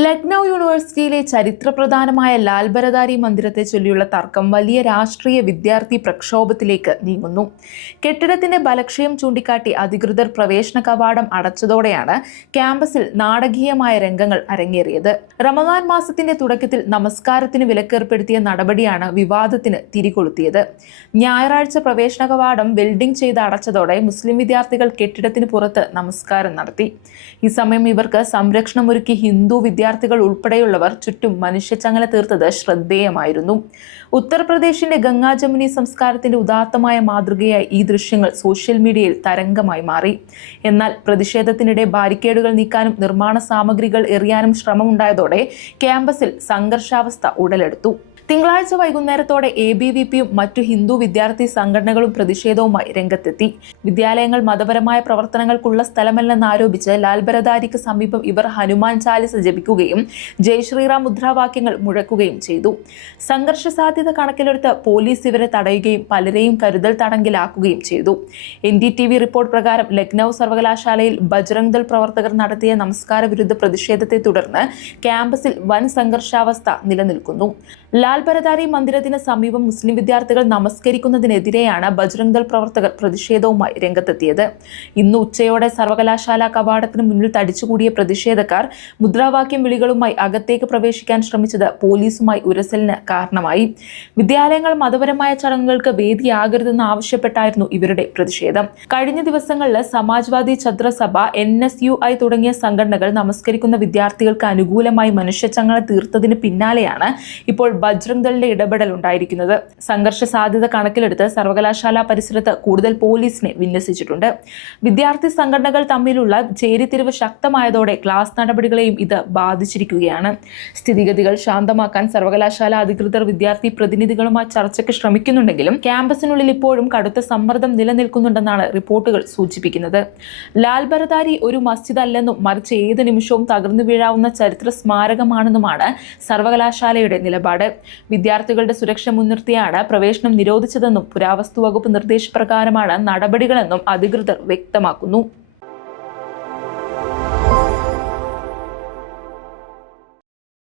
ലക്നൗ യൂണിവേഴ്സിറ്റിയിലെ ചരിത്രപ്രധാനമായ ലാൽ ബരദാരി മന്ദിരത്തെ ചൊല്ലിയുള്ള തർക്കം വലിയ രാഷ്ട്രീയ വിദ്യാർത്ഥി പ്രക്ഷോഭത്തിലേക്ക് നീങ്ങുന്നു. കെട്ടിടത്തിന്റെ ബലക്ഷയം ചൂണ്ടിക്കാട്ടി അധികൃതർ പ്രവേശന കവാടം അടച്ചതോടെയാണ് ക്യാമ്പസിൽ നാടകീയമായ രംഗങ്ങൾ അരങ്ങേറിയത്. റമദാൻ മാസത്തിന്റെ തുടക്കത്തിൽ നമസ്കാരത്തിന് വിലക്കേർപ്പെടുത്തിയ നടപടിയാണ് വിവാദത്തിന് തിരികൊളുത്തിയത്. ഞായറാഴ്ച പ്രവേശന കവാടം വെൽഡിംഗ് ചെയ്ത് അടച്ചതോടെ മുസ്ലിം വിദ്യാർത്ഥികൾ കെട്ടിടത്തിന് പുറത്ത് നമസ്കാരം നടത്തി. ഈ സമയം ഇവർക്ക് സംരക്ഷണമൊരുക്കി ഹിന്ദു വിദ്യാർത്ഥികൾ ഉൾപ്പെടെയുള്ളവർ ചുറ്റും മനുഷ്യച്ചങ്ങല തീർത്തത് ശ്രദ്ധേയമായിരുന്നു. ഉത്തർപ്രദേശിന്റെ ഗംഗാ ജമുനി സംസ്കാരത്തിന്റെ ഉദാത്തമായ മാതൃകയായി ഈ ദൃശ്യങ്ങൾ സോഷ്യൽ മീഡിയയിൽ തരംഗമായി മാറി. എന്നാൽ പ്രതിഷേധത്തിനിടെ ബാരിക്കേഡുകൾ നീക്കാനും നിർമ്മാണ സാമഗ്രികൾ എറിയാനും ശ്രമമുണ്ടായതോടെ ക്യാമ്പസിൽ സംഘർഷാവസ്ഥ ഉടലെടുത്തു. തിങ്കളാഴ്ച വൈകുന്നേരത്തോടെ ABVPയും മറ്റു ഹിന്ദു വിദ്യാർത്ഥി സംഘടനകളും പ്രതിഷേധവുമായി രംഗത്തെത്തി. വിദ്യാലയങ്ങൾ മതപരമായ പ്രവർത്തനങ്ങൾക്കുള്ള സ്ഥലമല്ലെന്നാരോപിച്ച് ലാൽ ബരദാരിക്ക് സമീപം ഇവർ ഹനുമാൻ ചാലിസ ജപിക്കുകയും ജയ് ശ്രീറാം മുദ്രാവാക്യങ്ങൾ മുഴക്കുകയും ചെയ്തു. സംഘർഷ സാധ്യത കണക്കിലെടുത്ത് പോലീസ് ഇവരെ തടയുകയും പലരെയും കരുതൽ തടങ്കിലാക്കുകയും ചെയ്തു. NDTV റിപ്പോർട്ട് പ്രകാരം ലക്നൗ സർവകലാശാലയിൽ ബജ്റംഗ് ദൾ പ്രവർത്തകർ നടത്തിയ നമസ്കാര വിരുദ്ധ പ്രതിഷേധത്തെ തുടർന്ന് ക്യാമ്പസിൽ വൻ സംഘർഷാവസ്ഥ നിലനിൽക്കുന്നു. ലാൽ ബരദാരി മന്ദിരത്തിന് സമീപം മുസ്ലിം വിദ്യാർത്ഥികൾ നമസ്കരിക്കുന്നതിനെതിരെയാണ് ബജ്റംഗ് ദൾ പ്രവർത്തകർ പ്രതിഷേധവുമായി രംഗത്തെത്തിയത്. ഇന്ന് ഉച്ചയോടെ സർവകലാശാല കവാടത്തിന് മുന്നിൽ തടിച്ചുകൂടിയ പ്രതിഷേധക്കാർ മുദ്രാവാക്യം വിളികളുമായി അകത്തേക്ക് പ്രവേശിക്കാൻ ശ്രമിച്ചത് പോലീസുമായി ഉരസലിന് കാരണമായി. വിദ്യാലയങ്ങൾ മതപരമായ ചടങ്ങുകൾക്ക് വേദിയാകരുതെന്ന് ആവശ്യപ്പെട്ടായിരുന്നു ഇവരുടെ പ്രതിഷേധം. കഴിഞ്ഞ ദിവസങ്ങളിൽ സമാജ്വാദി ഛത്രസഭ, NSUI തുടങ്ങിയ സംഘടനകൾ നമസ്കരിക്കുന്ന വിദ്യാർത്ഥികൾക്ക് അനുകൂലമായി മനുഷ്യച്ചങ്ങല തീർത്തതിന് പിന്നാലെയാണ് ഇപ്പോൾ ബജ്റംഗ് ദളിന്റെ ഇടപെടൽ ഉണ്ടായിരിക്കുന്നത്. സംഘർഷ സാധ്യത കണക്കിലെടുത്ത് സർവകലാശാല പരിസരത്ത് കൂടുതൽ പോലീസിനെ വിന്യസിച്ചിട്ടുണ്ട്. വിദ്യാർത്ഥി സംഘടനകൾ തമ്മിലുള്ള ചേരിതിരിവ് ശക്തമായതോടെ ക്ലാസ് നടപടികളെയും ഇത് ബാധിച്ചിരിക്കുകയാണ്. സ്ഥിതിഗതികൾ ശാന്തമാക്കാൻ സർവകലാശാല അധികൃതർ വിദ്യാർത്ഥി പ്രതിനിധികളുമായി ചർച്ചയ്ക്ക് ശ്രമിക്കുന്നുണ്ടെങ്കിലും ക്യാമ്പസിനുള്ളിൽ ഇപ്പോഴും കടുത്ത സമ്മർദ്ദം നിലനിൽക്കുന്നുണ്ടെന്നാണ് റിപ്പോർട്ടുകൾ സൂചിപ്പിക്കുന്നത്. ലാൽ ബരദാരി ഒരു മസ്ജിദ് അല്ലെന്നും മറിച്ച് ഏത് നിമിഷവും തകർന്നു വീഴാവുന്ന ചരിത്ര സ്മാരകമാണെന്നുമാണ് സർവകലാശാലയുടെ നിലപാട്. വിദ്യാർത്ഥികളുടെ സുരക്ഷ മുൻനിർത്തിയാണ് പ്രവേശനം നിരോധിച്ചതെന്നും പുരാവസ്തു വകുപ്പ് നിർദ്ദേശപ്രകാരമാണ് നടപടികളെന്നും അധികൃതർ വ്യക്തമാക്കുന്നു.